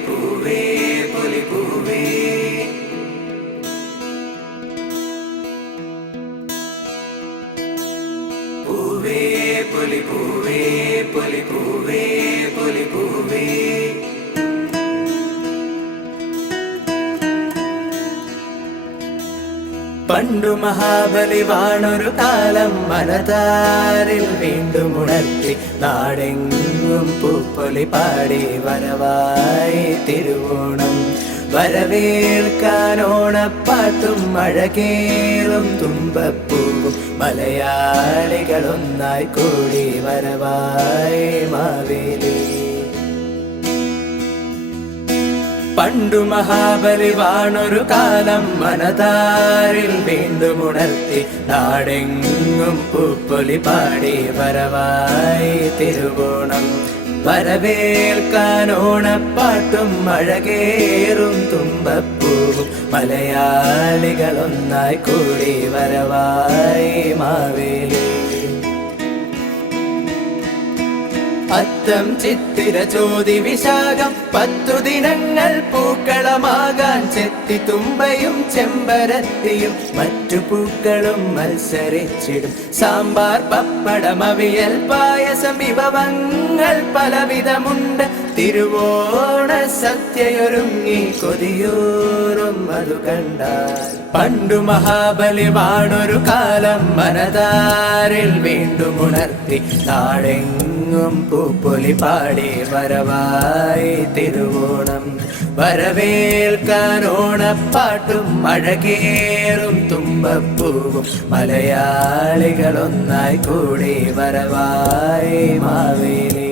പുലിപ്പൂവേ പുലിപ്പൂവേ പൂവേ പുലിപ്പൂവേ പുലിപ്പൂവേ പുലിപ്പൂവേ പണ്ടു മഹാബലി വാണൊരു കാലം മനതാരിൽ വീണ്ടും ഉണർത്തി നാടെങ്ങും പൂപ്പൊലി പാടി വരവായി തിരുവോണം വരവേൽക്കാനോണപ്പാട്ടും അഴകേറും തുമ്പപ്പൂവും മലയാളികളൊന്നായി കൂടി വരവായി മാവേലി പണ്ടു മഹാബലി വാണൊരു കാലം മനതാരിൽ വീണ്ടും ഉണർത്തി നാടെങ്ങും പൂപ്പൊലി പാടി വരവായി തിരുവോണം വരവേൽക്കാനോണപ്പാട്ടും അഴകേറും തുമ്പപ്പൂവും മലയാളികളൊന്നായി കൂടി വരവായി മാവേലി അത്തം ചിത്തിര ചോതി വിശാഖം 10 ദിനങ്ങൾ പൂക്കളമാകാൻ ചെത്തി തുമ്പയും ചെമ്പരത്തിയും മറ്റു പൂക്കളും മത്സരിച്ചിടും സാമ്പാർ പപ്പടം അവിയൽ പായസം വിഭവങ്ങൾ പലവിധമുണ്ട് തിരുവോണ സദ്യയൊരുങ്ങി കൊതിയൂറും അതു കണ്ടാൽ പണ്ടു മഹാബലി വാണൊരു കാലം മനതാരിൽ വീണ്ടും ഉണർത്തി നാടെങ്ങും പൂപ്പൊലി പാടി വരവായി തിരുവോണം വരവേൽക്കാനോണപ്പാട്ടും അഴകേറും തുമ്പപ്പൂവും മലയാളികളൊന്നായി കൂടി വരവായി മാവേലി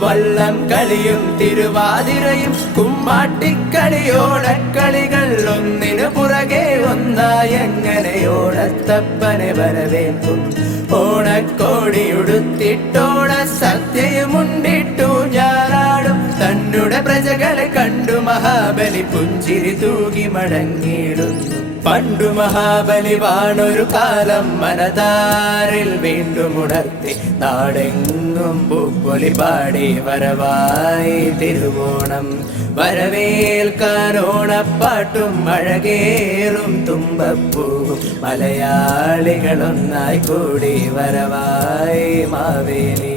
വള്ളം കളിയും തിരുവാതിരയും കുമ്മാട്ടിക്കളിയോടക്കളികൾ ഒന്നിനു പുറകെ ഒന്നായി എങ്ങനെ ഓണത്തപ്പനെ വരവേൽക്കും ഓണക്കോടിയുടുത്തിട്ടോണ സദ്യയുമുണ്ടിട്ടു ഞാനാടും തന്നുടെ പ്രജകളെ കണ്ടു മഹാബലി പുഞ്ചിരി തൂകി മടങ്ങിയിടുന്നു പണ്ടു മഹാബലി വാണൊരു കാലം മനതാരിൽ വീണ്ടും ഉണർത്തി നാടെങ്ങും പൂപ്പൊലി പാടി വരവായി തിരുവോണം വരവേൽക്കാനോണപ്പാട്ടും അഴകേറും തുമ്പപ്പൂവും മലയാളികളൊന്നായി കൂടി വരവായി മാവേലി.